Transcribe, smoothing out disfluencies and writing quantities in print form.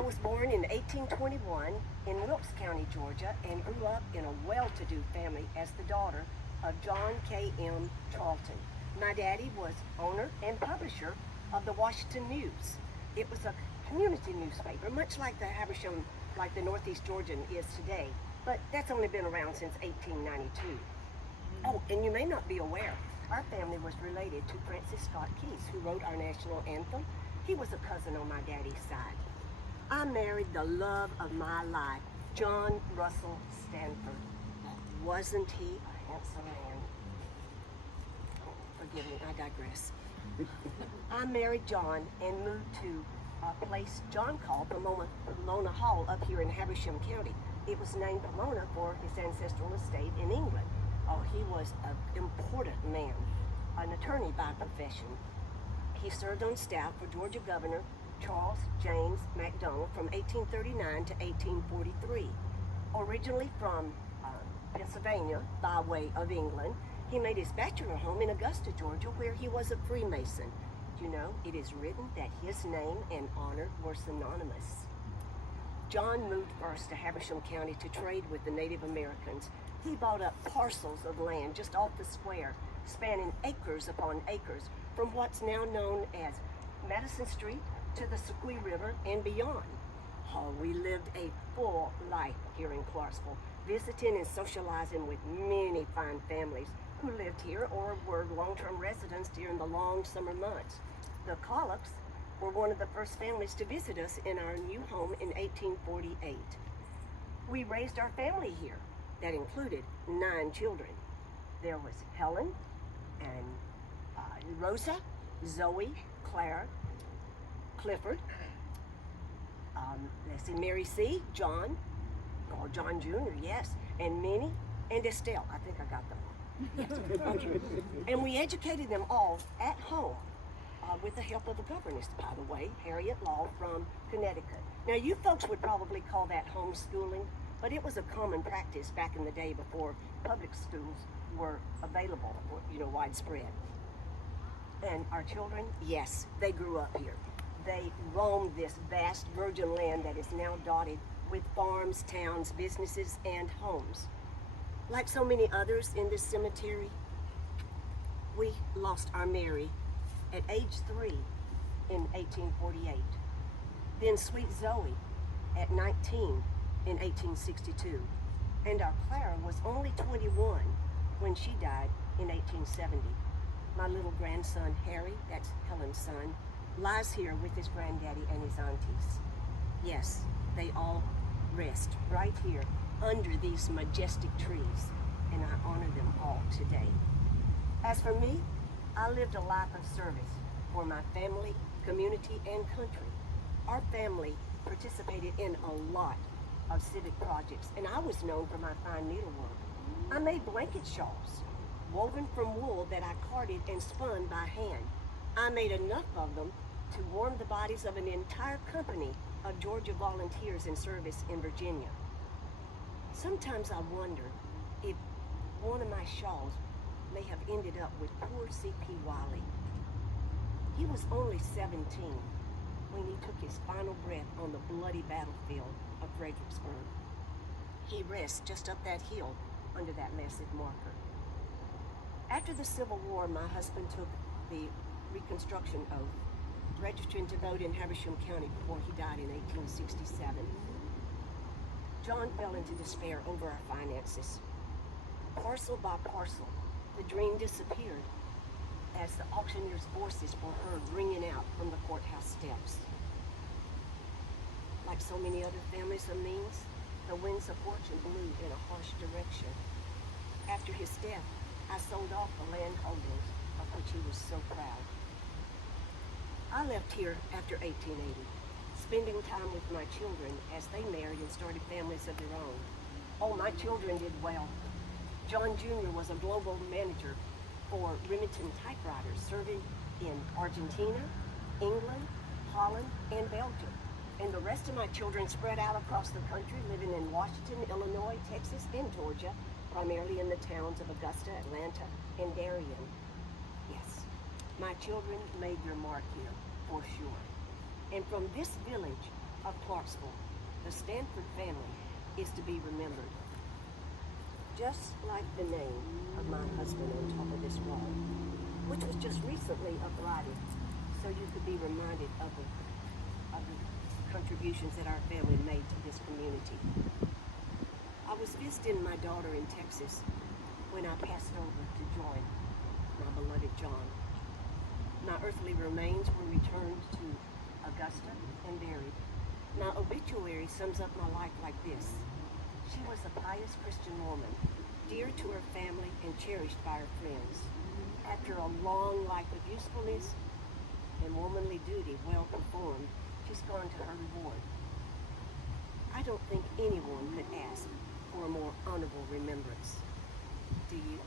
I was born in 1821 in Wilkes County, Georgia, and grew up in a well-to-do family as the daughter of John K.M. Charlton. My daddy was owner and publisher of the Washington News. It was a community newspaper, much like the Habersham, like the Northeast Georgian is today, but that's only been around since 1892. Oh, and you may not be aware, our family was related to Francis Scott Key, who wrote our national anthem. He was a cousin on my daddy's side. I married the love of my life, John Russell Stanford. Wasn't he a handsome man? Oh, forgive me, I digress. I married John and moved to a place John called Pomona Hall up here in Habersham County. It was named Pomona for his ancestral estate in England. Oh, he was an important man, an attorney by profession. He served on staff for Georgia Governor Charles James MacDonald from 1839 to 1843. Originally from Pennsylvania by way of England, he made his bachelor home in Augusta, Georgia, where he was a Freemason. You know, it is written that his name and honor were synonymous. John moved first to Habersham County to trade with the Native Americans. He bought up parcels of land just off the square, spanning acres upon acres, from what's now known as Madison Street to the Sequoia River and beyond. Oh, we lived a full life here in Clarksville, visiting and socializing with many fine families who lived here or were long-term residents during the long summer months. The Hemlocks were one of the first families to visit us in our new home in 1848. We raised our family here. That included 9 children. There was Helen and Rosa, Zoe, Claire, Clifford, let's see, Mary C., John, or John Jr., yes, and Minnie, and Estelle. I think I got them all. Yes. Okay. And we educated them all at home with the help of a governess, by the way, Harriet Law from Connecticut. Now, you folks would probably call that homeschooling, but it was a common practice back in the day before public schools were available, or, you know, widespread. And our children, yes, they grew up here. They roamed this vast virgin land that is now dotted with farms, towns, businesses, and homes. Like so many others in this cemetery, we lost our Mary at age 3 in 1848. Then sweet Zoe at 19 in 1862. And our Clara was only 21 when she died in 1870. My little grandson, Harry, that's Helen's son, lies here with his granddaddy and his aunties. Yes, they all rest right here under these majestic trees, and I honor them all today. As for me, I lived a life of service for my family, community, and country. Our family participated in a lot of civic projects, and I was known for my fine needlework. I made blanket shawls, woven from wool that I carded and spun by hand. I made enough of them to warm the bodies of an entire company of Georgia volunteers in service in Virginia. Sometimes I wonder if one of my shawls may have ended up with poor C.P. Wiley. He was only 17 when he took his final breath on the bloody battlefield of Fredericksburg. He rests just up that hill under that massive marker. After the Civil War, my husband took the Reconstruction oath, registering to vote in Habersham County before he died in 1867. John fell into despair over our finances. Parcel by parcel, the dream disappeared as the auctioneer's voices were heard ringing out from the courthouse steps. Like so many other families of means, the winds of fortune blew in a harsh direction. After his death, I sold off the land holdings of which he was so proud. I left here after 1880, spending time with my children as they married and started families of their own. Oh, my children did well. John Jr. was a global manager for Remington typewriters, serving in Argentina, England, Holland, and Belgium. And the rest of my children spread out across the country, living in Washington, Illinois, Texas, and Georgia, primarily in the towns of Augusta, Atlanta, and Darien. Yes, my children made their mark here, for sure. And from this village, of Clarksville, the Stamford family is to be remembered. Just like the name of my husband on top of this wall, which was just recently uprighted, so you could be reminded of the contributions that our family made to this community. I was visiting my daughter in Texas when I passed over to join my beloved John. My earthly remains were returned to Augusta and buried. My obituary sums up my life like this. She was a pious Christian woman, dear to her family and cherished by her friends. After a long life of usefulness and womanly duty well performed, she's gone to her reward. I don't think anyone could ask for a more honorable remembrance. Do you?